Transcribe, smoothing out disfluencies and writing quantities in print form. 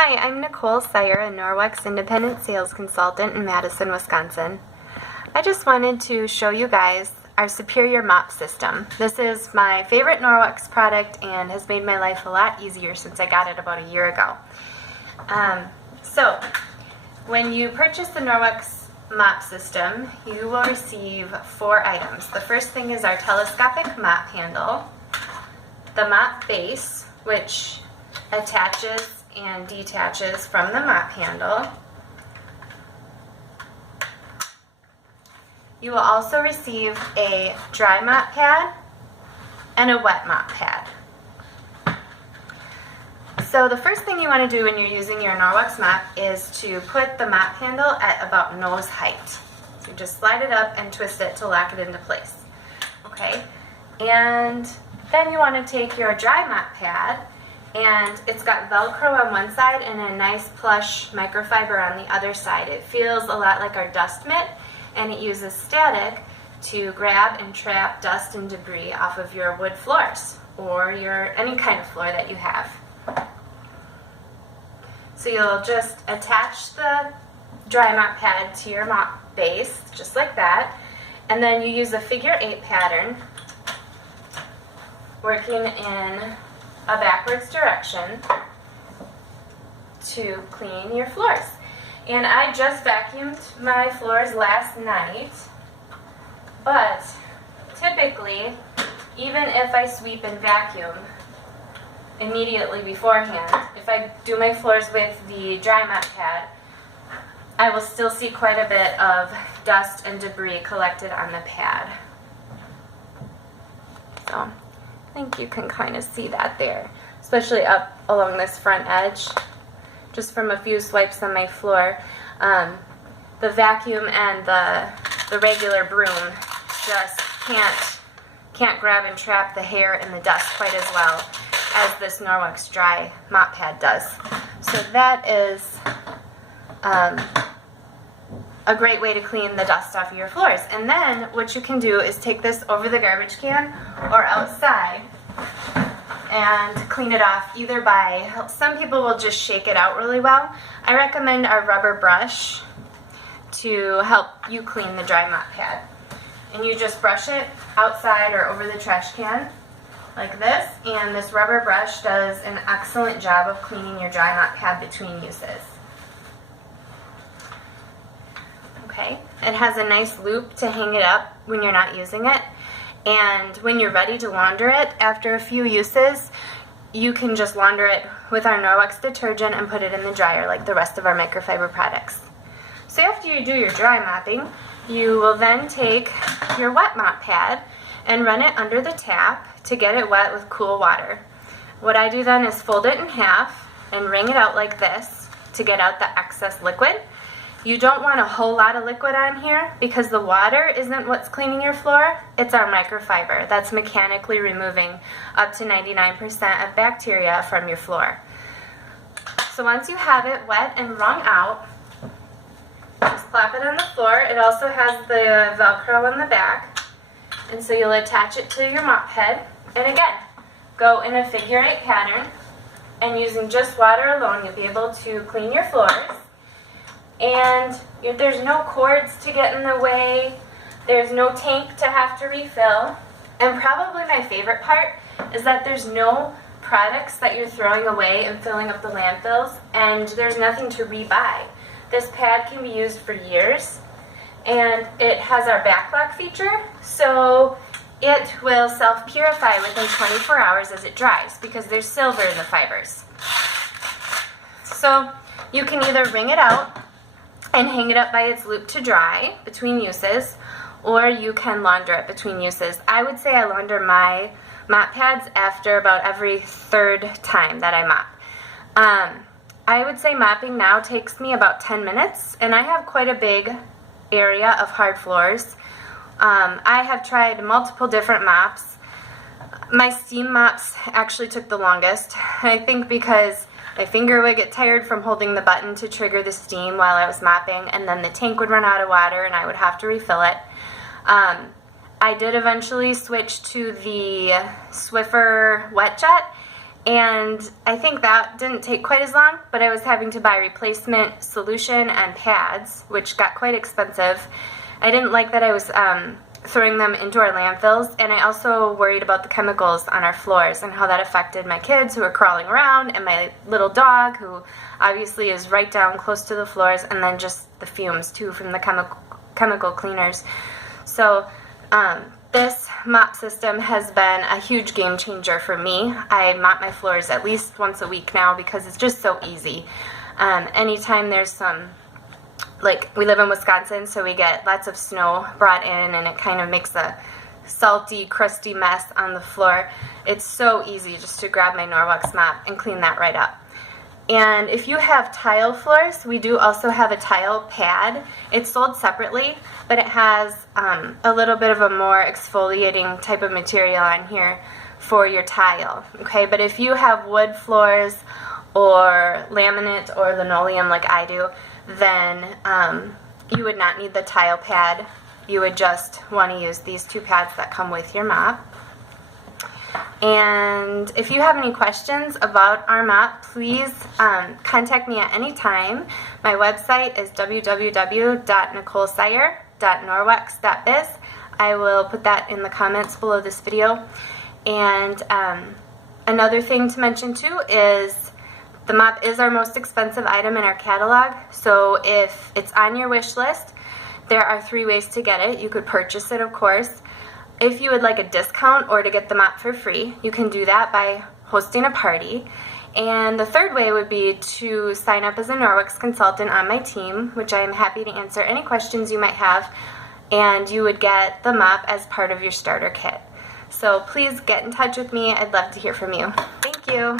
Hi, I'm Nicole Sayer, a Norwex independent sales consultant in Madison, Wisconsin. I just wanted to show you guys our superior mop system. This is my favorite Norwex product and has made my life a lot easier since I got it about a year ago. So, when you purchase the Norwex mop system, you will receive 4 items. The first thing is our telescopic mop handle, the mop base, which attaches and detaches from the mop handle. You will also receive a dry mop pad and a wet mop pad. So the first thing you want to do when you're using your Norwex mop is to put the mop handle at about nose height. So you just slide it up and twist it to lock it into place. Okay, and then you want to take your dry mop pad, and it's got Velcro on one side and a nice plush microfiber on the other side. It feels a lot like our dust mitt, and it uses static to grab and trap dust and debris off of your wood floors or any kind of floor that you have. So you'll just attach the dry mop pad to your mop base, just like that, and then you use a figure 8 pattern, working in a backwards direction to clean your floors. And I just vacuumed my floors last night, but typically, even if I sweep and vacuum immediately beforehand, if I do my floors with the dry mop pad, I will still see quite a bit of dust and debris collected on the pad. So I think you can kind of see that there, especially up along this front edge, just from a few swipes on my floor. The vacuum and the regular broom just can't grab and trap the hair and the dust quite as well as this Norwex dry mop pad does. So that is a great way to clean the dust off of your floors. And then what you can do is take this over the garbage can or outside and clean it off either by, some people will just shake it out really well. I recommend our rubber brush to help you clean the dry mop pad. And you just brush it outside or over the trash can like this, and this rubber brush does an excellent job of cleaning your dry mop pad between uses. Okay, it has a nice loop to hang it up when you're not using it, and when you're ready to launder it after a few uses, you can just launder it with our Norwex detergent and put it in the dryer like the rest of our microfiber products. So after you do your dry mopping, you will then take your wet mop pad and run it under the tap to get it wet with cool water. What I do then is fold it in half and wring it out like this to get out the excess liquid. You don't want a whole lot of liquid on here because the water isn't what's cleaning your floor, it's our microfiber that's mechanically removing up to 99% of bacteria from your floor. So once you have it wet and wrung out, just plop it on the floor. It also has the Velcro on the back, and so you'll attach it to your mop head, and again, go in a figure 8 pattern, and using just water alone, you'll be able to clean your floors. And there's no cords to get in the way, there's no tank to have to refill, and probably my favorite part is that there's no products that you're throwing away and filling up the landfills, and there's nothing to rebuy. This pad can be used for years, and it has our backlock feature, so it will self-purify within 24 hours as it dries because there's silver in the fibers. So you can either wring it out and hang it up by its loop to dry between uses, or you can launder it between uses. I would say I launder my mop pads after about every 3rd time that I mop. I would say mopping now takes me about 10 minutes, and I have quite a big area of hard floors. I have tried multiple different mops. My steam mops actually took the longest, I think because my finger would get tired from holding the button to trigger the steam while I was mopping, and then the tank would run out of water and I would have to refill it. I did eventually switch to the Swiffer wet jet, And I think that didn't take quite as long, but I was having to buy replacement solution and pads, which got quite expensive. I didn't like that I was throwing them into our landfills, and I also worried about the chemicals on our floors and how that affected my kids who were crawling around, and my little dog who obviously is right down close to the floors, and then just the fumes too from the chemical cleaners. So this mop system has been a huge game changer for me. I mop my floors at least once a week now because it's just so easy. Anytime there's some, like, we live in Wisconsin, so we get lots of snow brought in, and it kind of makes a salty, crusty mess on the floor. It's so easy just to grab my Norwex mop and clean that right up. And if you have tile floors, we do also have a tile pad. It's sold separately, but it has a little bit of a more exfoliating type of material on here for your tile. Okay, but if you have wood floors or laminate or linoleum like I do, then you would not need the tile pad. You would just want to use these two pads that come with your mop. And if you have any questions about our mop, please contact me at any time. My website is www.nicolesire.norwex.biz. I will put that in the comments below this video. And another thing to mention too is the mop is our most expensive item in our catalog. So if it's on your wish list, there are 3 ways to get it. You could purchase it, of course. If you would like a discount or to get the mop for free, you can do that by hosting a party. And the third way would be to sign up as a Norwex consultant on my team, which I am happy to answer any questions you might have, and you would get the mop as part of your starter kit. So please get in touch with me. I'd love to hear from you. Thank you.